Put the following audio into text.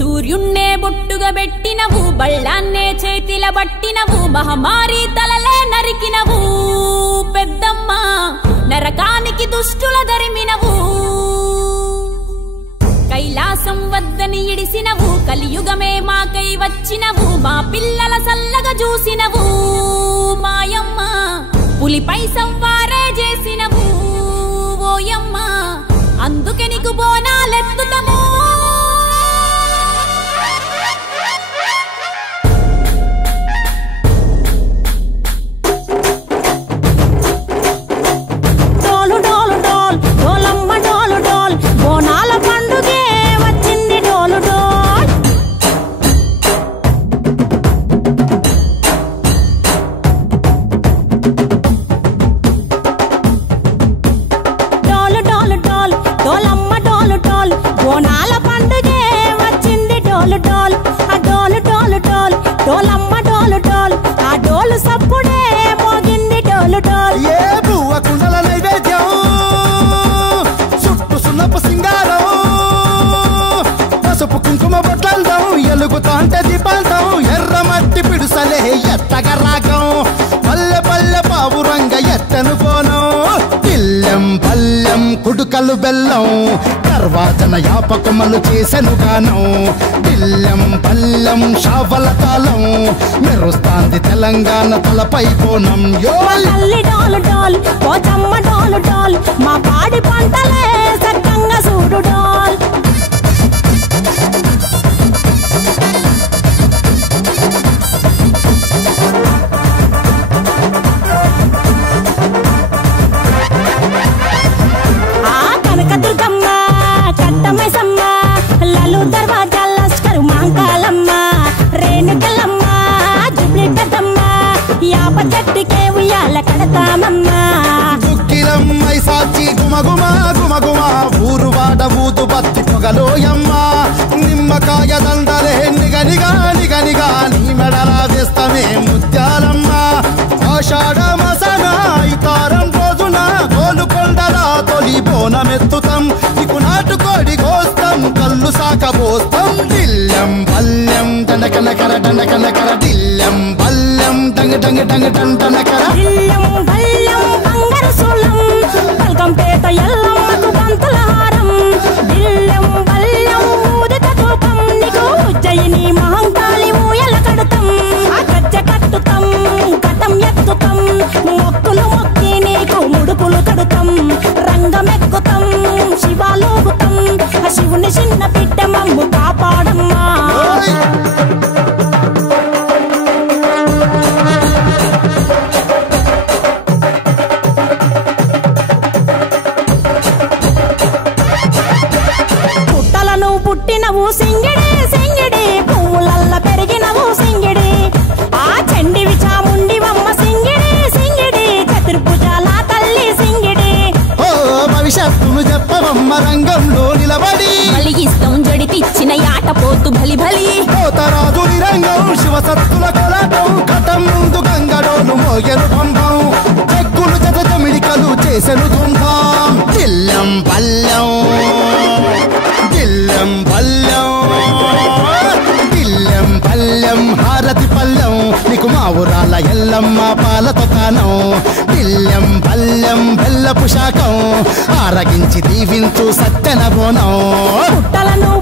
సూర్యున్నే బొట్టుగా పెట్టినవు బళ్ళాన్నే చేతిల పట్టినవు మహమారి తలలే నరికినవు పెద్దమ్మ నరకానికి దుష్టుల దరిమినవు కైలాసం వద్దని ఇడిసినవు కలియుగమే మాకై వచ్చినవు మా పిల్లల సల్లగా చూసినవు మాయమ్మ పులిపై సంవారే చేసినవు ఓయమ్మ అందుకే నీకు బోనాలెత్తుతము ఎర్రమట్టి పిడుసలే ఎత్తగా రాగం పల్లె పల్లె పావురంగ ఎత్తను కోనం పిల్లెం పల్లెం కుడుకలు బెల్లం తర్వాతన యాపకమలు చేసెను గానం పిల్లెం పల్లెం షావల తాళం మెరుస్తాంది తెలంగాణ తలపై కోణం మా పాడి పంటలే సక్కంగా చూడు డోల్ కనకదుర్గమ్మ కట్టమైసమ్మ లలు దర్వాజా లస్కరు మాంకాలమ్మ రేణుకలమ్మ జుబ్లి పెద్దమ్మ యాప చెట్టుకే ఉయ్యాల కడతామమ్మ దుక్కిలమ్మై సాచి గుమగుమ గుమగుమ ఊరు వాడ ఊదు బత్తి పొగలోయమ్మ నిమ్మకాయ దండలే నిగనిగా నిగనిగా నీ మెడలా వేస్తమే ముత్యాలమ్మ ఆషాఢ మసన ఇతారం రోజున గోలుకొండలా తొలి బోనమెత్తుతాం నీకు నాటుకోడి కోస్తాం కళ్ళు సాకబోస్తాం దిల్లెం పల్లెం దండకనకర దండకనకర దిల్లెం పల్లెం డంగ డంగ డంగ డండనకర దిల్లెం పల్లెం బంగారు సోలం పల్కంపేట ఎల్లమ్మకు పంతుల హారం దిల్లెం పల్లెం ఊదిత ధూపం నీకు ఉజ్జయిని మహంకాళి ఊయల కడతాం గజ్జ కట్టుతాం కటం ఎత్తుతాం మొక్కులు మొక్కి నీకు ముడుపులు కడుతాం రంగమెక్కుతాం శివాలోగుతాం శివుని చిన్న బిడ్డ మమ్ము కాపాడమ్మా పుట్టలను పుట్టినవు సింగిడి సింగిడి పువ్వులల్ల పెరిగినవు సింగిడి ఆ చండివి చాముండివమ్మ సింగిడి సింగిడి చతుర్భుజాల తల్లి సింగిడి ఓ భవిష్యత్తును చెప్పవమ్మ రంగంలో నిలబడి బలిగిస్తాం జడితిచ్చిన యాట పోతు బలి బలి పోతరాజు నిరంగం శివసత్తుల కొలటం కటం ముందు గంగడోలు మోగెను పంపం చెక్కులు జత జమిడికలు చేసెను తుంభం దిల్లెం పల్లెం దిల్లెం పల్లెం దిల్లెం పల్లెం హారతి పల్లెం నీకు మా ఊరాల ఎల్లమ్మ పాలతో కానం దిల్లెం పల్లెం బెల్లపు శాఖం ఆరగించి దీవించు సత్తెన బోనం పుట్టలను